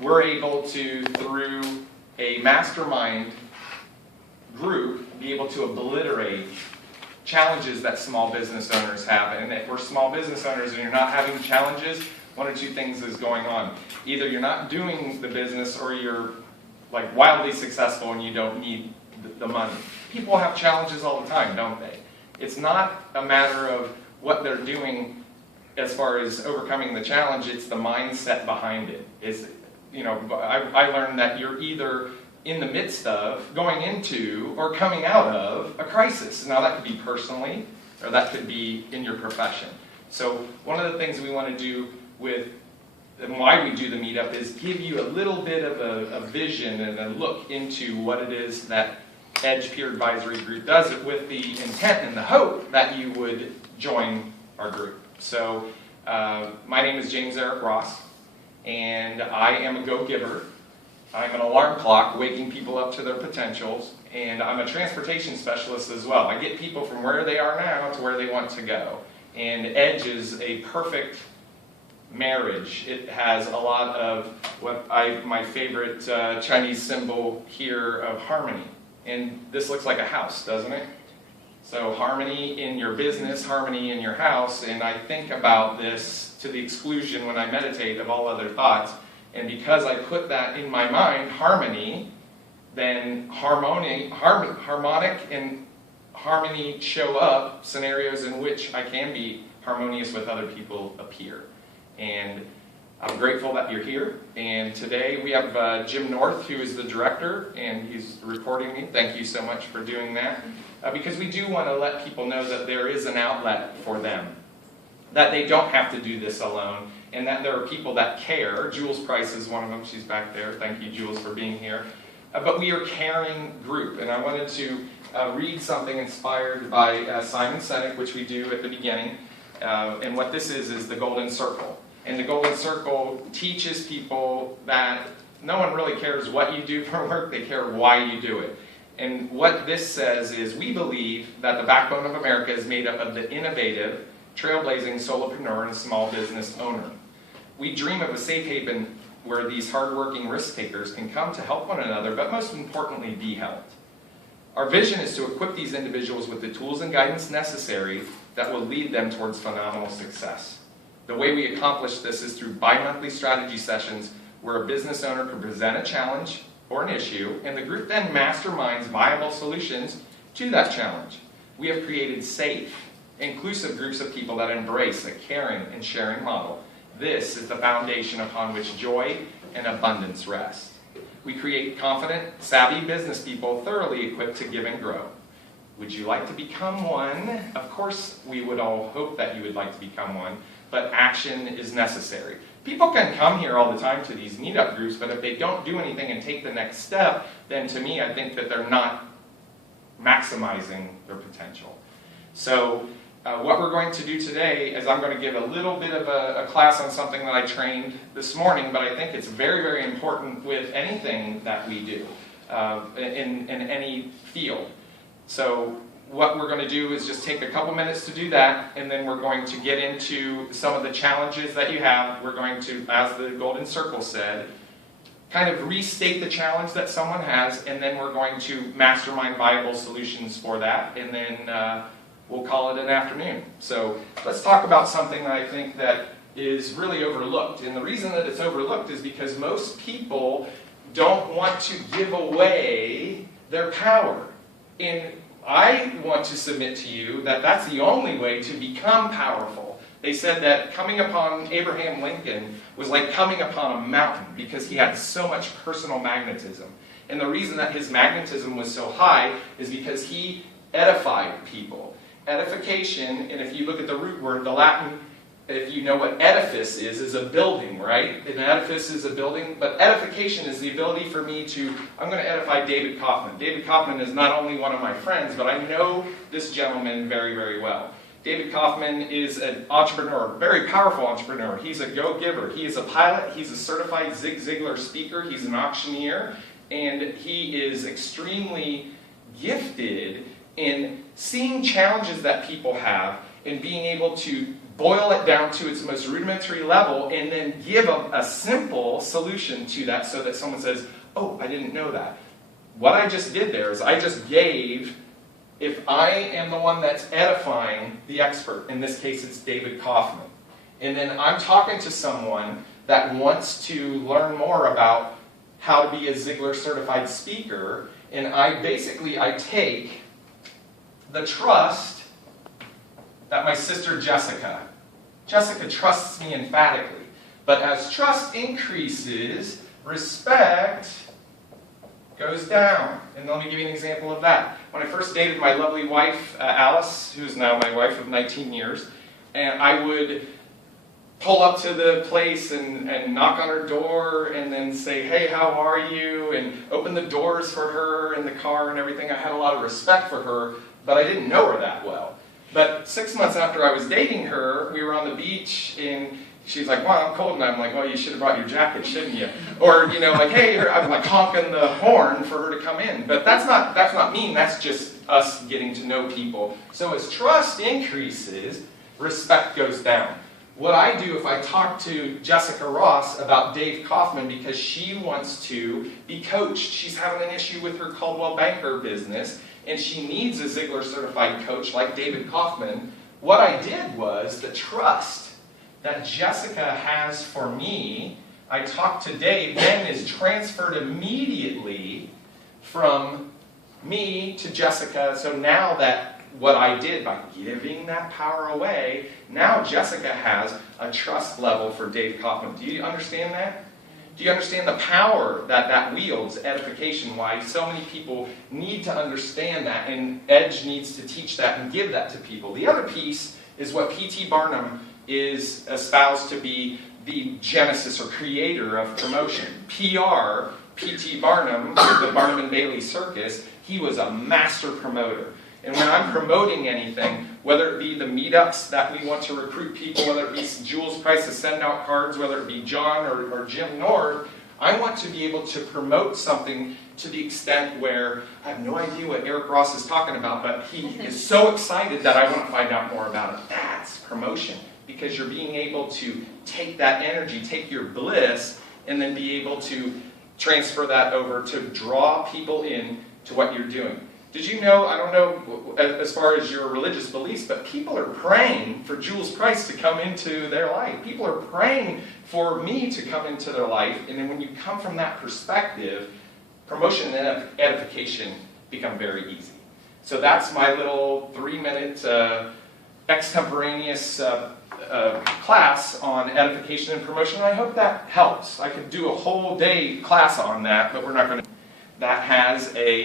we're able to, through a mastermind group, be able to obliterate challenges that small business owners have. And if we're small business owners and you're not having challenges, one or two things is going on. Either you're not doing the business or you're like wildly successful and you don't need the money. People have challenges all the time, don't they? It's not a matter of what they're doing as far as overcoming the challenge, it's the mindset behind it. I learned that you're either in the midst of, going into, or coming out of a crisis. Now that could be personally, or that could be in your profession. So one of the things we want to do with, and why we do the meetup, is give you a little bit of a vision and a look into what it is that Edge Peer Advisory Group does it, with the intent and the hope that you would join our group. So my name is James Eric Ross, and I am a go-giver. I'm an alarm clock waking people up to their potentials, and I'm a transportation specialist as well. I get people from where they are now to where they want to go. And Edge is a perfect marriage. It has a lot of my favorite Chinese symbol here of harmony. And this looks like a house, doesn't it? So harmony in your business, harmony in your house, and I think about this to the exclusion when I meditate of all other thoughts. And because I put that in my mind, harmony, then harmonic and harmony show up, scenarios in which I can be harmonious with other people appear. And I'm grateful that you're here. And today we have Jim North, who is the director, and he's reporting me. Thank you so much for doing that. Because we do want to let people know that there is an outlet for them, that they don't have to do this alone, and that there are people that care. Jules Price is one of them. She's back there. Thank you, Jules, for being here. But we are a caring group, and I wanted to read something inspired by Simon Sinek, which we do at the beginning. And what this is the Golden Circle. And the Golden Circle teaches people that no one really cares what you do for work, they care why you do it. And what this says is, we believe that the backbone of America is made up of the innovative, trailblazing solopreneur and small business owner. We dream of a safe haven where these hardworking risk takers can come to help one another, but most importantly, be helped. Our vision is to equip these individuals with the tools and guidance necessary that will lead them towards phenomenal success. The way we accomplish this is through bi-monthly strategy sessions where a business owner can present a challenge or an issue, and the group then masterminds viable solutions to that challenge. We have created safe, inclusive groups of people that embrace a caring and sharing model. This is the foundation upon which joy and abundance rest. We create confident, savvy business people thoroughly equipped to give and grow. Would you like to become one? Of course, we would all hope that you would like to become one, but action is necessary. People can come here all the time to these meetup groups, but if they don't do anything and take the next step, then to me, I think that they're not maximizing their potential. So what we're going to do today is I'm going to give a little bit of a class on something that I trained this morning, but I think it's very, very important with anything that we do in any field. So what we're going to do is just take a couple minutes to do that, and then we're going to get into some of the challenges that you have. We're going to, as the Golden Circle said, kind of restate the challenge that someone has, and then we're going to mastermind viable solutions for that, and then we'll call it an afternoon. So let's talk about something that I think that is really overlooked. And the reason that it's overlooked is because most people don't want to give away their power. And I want to submit to you that that's the only way to become powerful. They said that coming upon Abraham Lincoln was like coming upon a mountain because he had so much personal magnetism. And the reason that his magnetism was so high is because he edified people. Edification, and if you look at the root word, the Latin, if you know what edifice is a building, right? An edifice is a building, but edification is the ability for me to, I'm going to edify David Kaufman. David Kaufman is not only one of my friends, but I know this gentleman very, very well. David Kaufman is an entrepreneur, very powerful entrepreneur. He's a go-giver. He is a pilot. He's a certified Zig Ziglar speaker. He's an auctioneer, and he is extremely gifted in seeing challenges that people have and being able to boil it down to its most rudimentary level, and then give a simple solution to that so that someone says, oh, I didn't know that. What I just did there is I just gave, if I am the one that's edifying the expert, in this case it's David Kaufman, and then I'm talking to someone that wants to learn more about how to be a Ziglar certified speaker, and I take the trust that my sister Jessica trusts me emphatically. But as trust increases, respect goes down. And let me give you an example of that. When I first dated my lovely wife, Alice, who's now my wife of 19 years, and I would pull up to the place and knock on her door and then say, hey, how are you? And open the doors for her in the car and everything. I had a lot of respect for her, but I didn't know her that well. But 6 months after I was dating her, we were on the beach, and she's like, wow, I'm cold. And I'm like, well, you should have brought your jacket, shouldn't you? Or, like, hey, I'm like honking the horn for her to come in. But that's not mean. That's just us getting to know people. So as trust increases, respect goes down. What I do if I talk to Jessica Ross about Dave Kaufman because she wants to be coached, she's having an issue with her Coldwell Banker business, and she needs a Ziglar certified coach like David Kaufman, what I did was the trust that Jessica has for me, I talked to Dave, then is transferred immediately from me to Jessica. So now that what I did by giving that power away, now Jessica has a trust level for Dave Kaufman. Do you understand that? Do you understand the power that that wields, edification, why so many people need to understand that, and Edge needs to teach that and give that to people. The other piece is what P.T. Barnum is espoused to be the genesis or creator of promotion. PR, P.T. Barnum, the Barnum and Bailey Circus, he was a master promoter. And when I'm promoting anything, whether it be the meetups that we want to recruit people, whether it be Jules Price to send out cards, whether it be John or Jim Nord, I want to be able to promote something to the extent where I have no idea what Eric Ross is talking about, but he is so excited that I want to find out more about it. That's promotion, because you're being able to take that energy, take your bliss, and then be able to transfer that over to draw people in to what you're doing. Did you know, I don't know as far as your religious beliefs, but people are praying for Jules Price to come into their life. People are praying for me to come into their life. And then when you come from that perspective, promotion and edification become very easy. So that's my little 3-minute extemporaneous class on edification and promotion. And I hope that helps. I could do a whole day class on that, but we're not going to. That has a